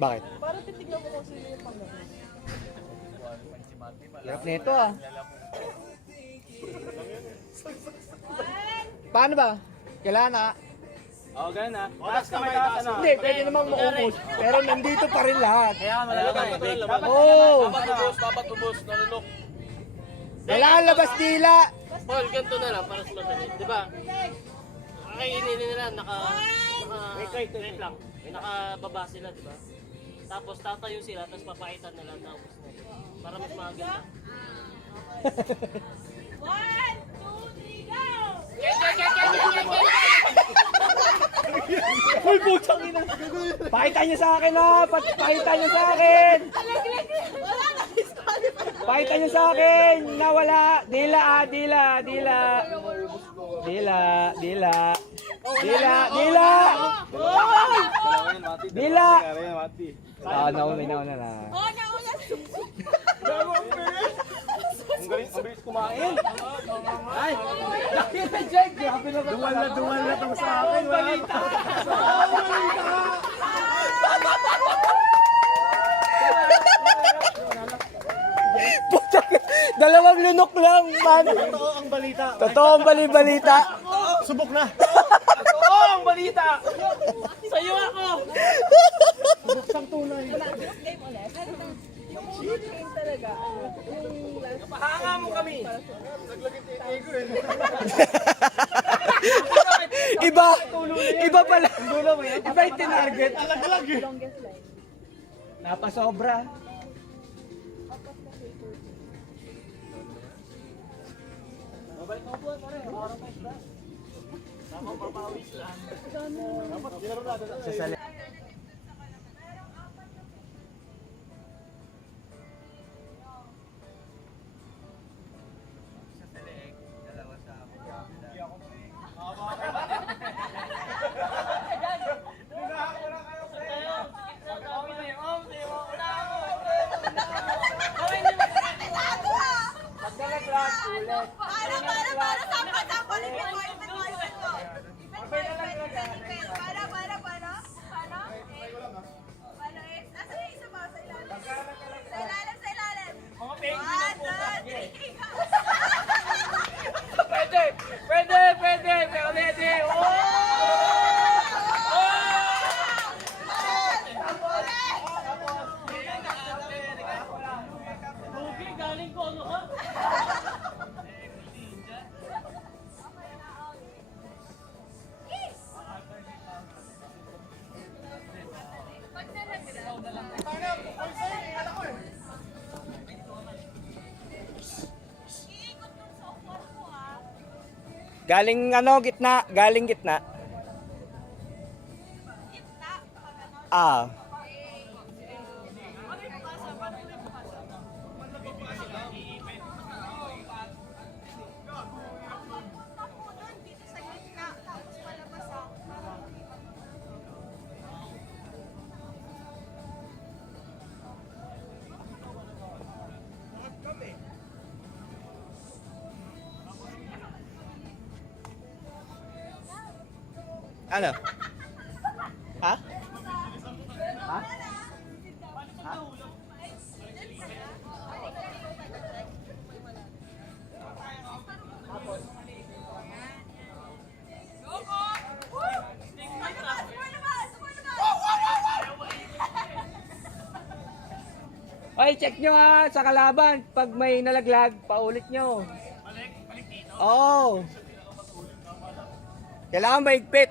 Bakit? Para titignan mo kung sino yung panggabi. Hirap nito ah. Paano ba? Kailangan na. Oo, ganun na. Taas kamay, taas na. Hindi, pwede namang maubos. Pero nandito pa rin lahat. Kaya malalagay. Oo. Dapat ubos, nalunok. Kailangan labas dila. Paul, ganito na lang para sa madali. Di ba? Kakainin nila, wait lang. Nakababa sila, di ba? Tapos tatayo sila, tapos papaitan nila na ubos na. Para mas maganda. 1, 2, 3, go! Uy, putang ina. Pakita niyo sa akin ha. Pakita niyo sa akin. Wala na, disqualify. Pakita niyo sa akin. Nawala. Dila ah, dila, dila. Dila, dila. Dila, dila. Dila. Ah, nauna na. Oh, nauna. Ang galing, ang bilis kumain. Ay, laki na Jake. Grabe na ba? Duwal na tong sa akin. Balita. Dalawang lunok lang, man. Totoo ang balita. Totoo ang balita. Subok na. Totoo ang balita. Sa'yo ako! Game ulit. Yung unang game talaga, yung last Pahanga mo kami. Iba pala. Iba yung tinarget. longest line. Napasobra. Para, sampa, ipin mo. Para, nasa yung isa pa, sa ilalim. Sa ilalim. Mga penguin ang puta. 1, 2, 3, go! Pwede! Pero ready! Lugi, galing ko ano ha? Galing gitna. Galing gitna. Ah. Ano? Ha? Ha? Ha? Oy, check nyo ha sa kalaban. Pag may nalaglag, paulit nyo. Balik dito? Oo. Kailangan maigpit.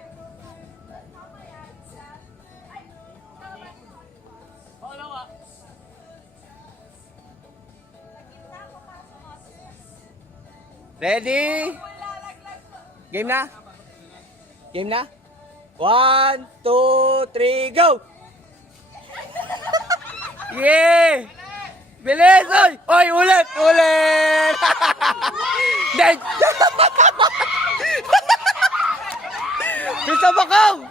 Ready? Game na? Game na? 1, 2, 3, go! Yeah! Bilis! Oy! Oy! Ulit! Ulit! Dead! Bisa bakaw!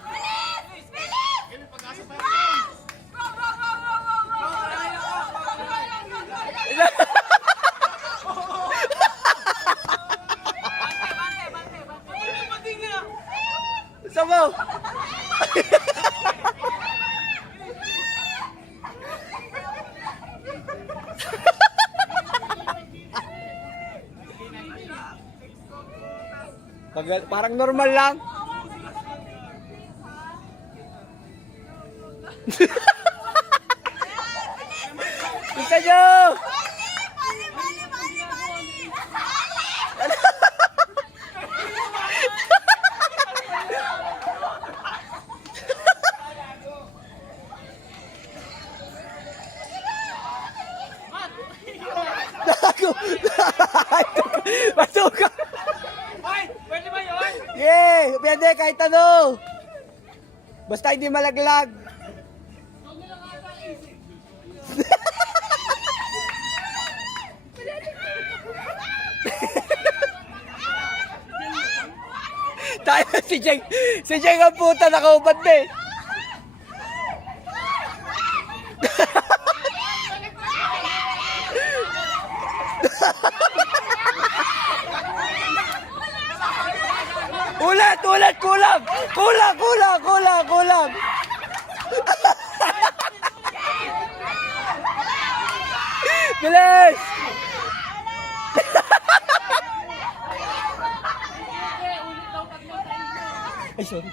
Sabaw! Parang normal lang. Kita nyo! Naku! Masuka! Ay, pwede ba yun? Yeah! Pwede kahit ano! Basta hindi malaglag. Tayo si Jeng ang puta nakaubad na eh. Ulat, kulang! Kulang! Bilis! Ay, sorry.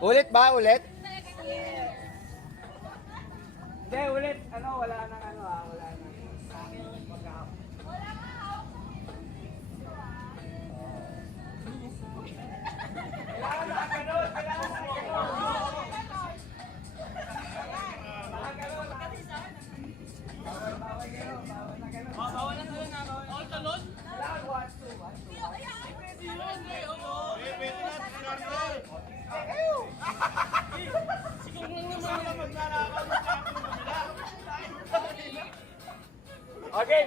Ulit ba? Ulit? Hindi, ulit. Ano, wala nang ano ah. Wala nang okay.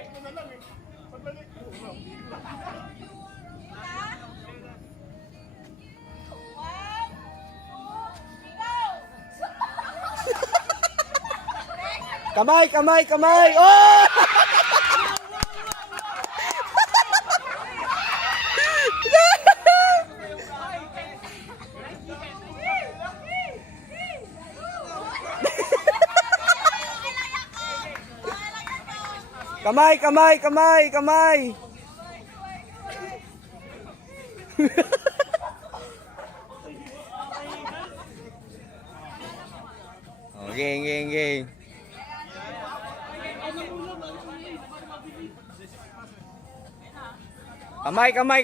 Kamay! Oh! Kamay! Oh, gang.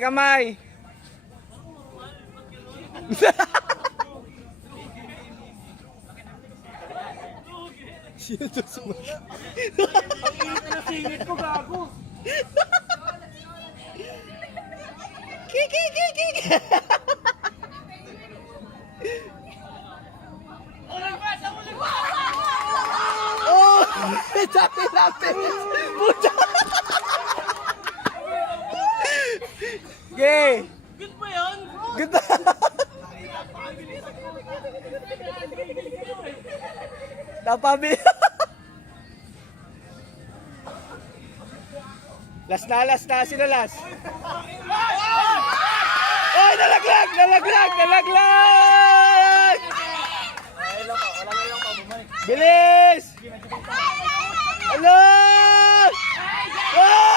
Kamay! Sino to sumunod? Ang init na singit ko, gago. Kik! Oh! Sabi natin! Puta! Gay! Good ba yan? Good na! Tapabi! Last na sila last. Ay, nalaglag! Ay, lang pa, wala lang pa bumay. Bilis! Hello! Oh!